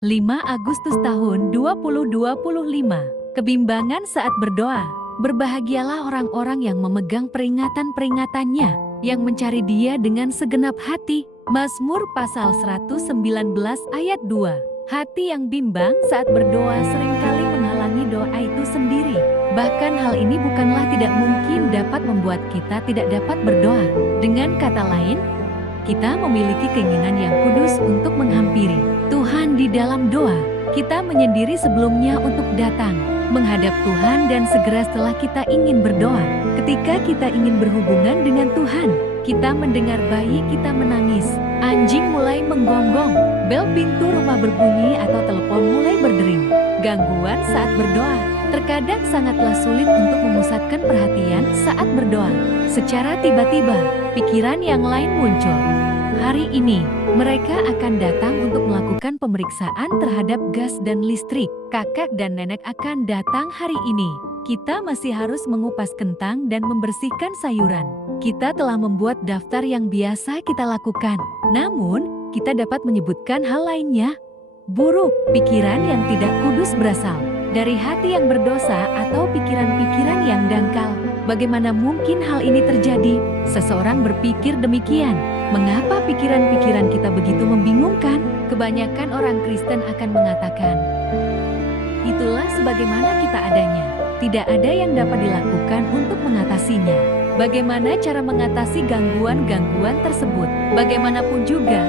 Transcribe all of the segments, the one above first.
5 Agustus tahun 2025. Kebimbangan saat berdoa. Berbahagialah orang-orang yang memegang peringatan-peringatannya, yang mencari Dia dengan segenap hati. Mazmur pasal 119 ayat 2. Hati yang bimbang saat berdoa seringkali menghalangi doa itu sendiri. Bahkan hal ini bukanlah tidak mungkin dapat membuat kita tidak dapat berdoa. Dengan kata lain, kita memiliki keinginan yang kudus untuk menghampiri Tuhan di dalam doa. Kita menyendiri sebelumnya untuk datang menghadap Tuhan, dan segera setelah kita ingin berdoa. Ketika kita ingin berhubungan dengan Tuhan, kita mendengar bayi kita menangis, anjing mulai menggonggong, bel pintu rumah berbunyi, atau telepon mulai berdering. Gangguan saat berdoa terkadang sangatlah sulit untuk memusatkan perhatian saat berdoa. Secara tiba-tiba, pikiran yang lain muncul. Hari ini, mereka akan datang untuk melakukan pemeriksaan terhadap gas dan listrik. Kakak dan nenek akan datang hari ini. Kita masih harus mengupas kentang dan membersihkan sayuran. Kita telah membuat daftar yang biasa kita lakukan. Namun, kita dapat menyebutkan hal lainnya. Buruk, pikiran yang tidak kudus berasal dari hati yang berdosa atau pikiran-pikiran yang dangkal. Bagaimana mungkin hal ini terjadi? Seseorang berpikir demikian. Mengapa pikiran-pikiran kita begitu membingungkan? Kebanyakan orang Kristen akan mengatakan, itulah sebagaimana kita adanya. Tidak ada yang dapat dilakukan untuk mengatasinya. Bagaimana cara mengatasi gangguan-gangguan tersebut? Bagaimanapun juga,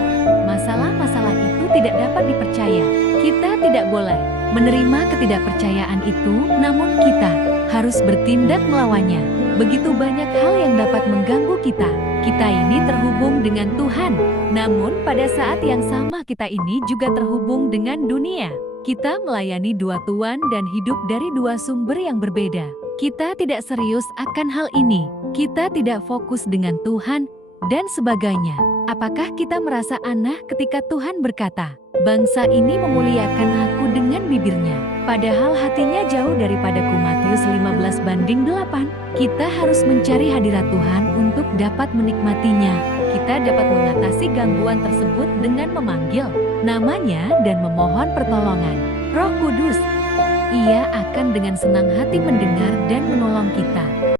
masalah-masalah itu tidak dapat dipercaya. Kita tidak boleh menerima ketidakpercayaan itu, namun kita harus bertindak melawannya. Begitu banyak hal yang dapat mengganggu kita. Kita ini terhubung dengan Tuhan, namun pada saat yang sama kita ini juga terhubung dengan dunia. Kita melayani dua tuan dan hidup dari dua sumber yang berbeda. Kita tidak serius akan hal ini. Kita tidak fokus dengan Tuhan dan sebagainya. Apakah kita merasa aneh ketika Tuhan berkata, "Bangsa ini memuliakan Aku dengan bibirnya, padahal hatinya jauh daripadaku." Matius 15:8. Kita harus mencari hadirat Tuhan untuk dapat menikmatinya. Kita dapat mengatasi gangguan tersebut dengan memanggil namanya dan memohon pertolongan Roh Kudus. Ia akan dengan senang hati mendengar dan menolong kita.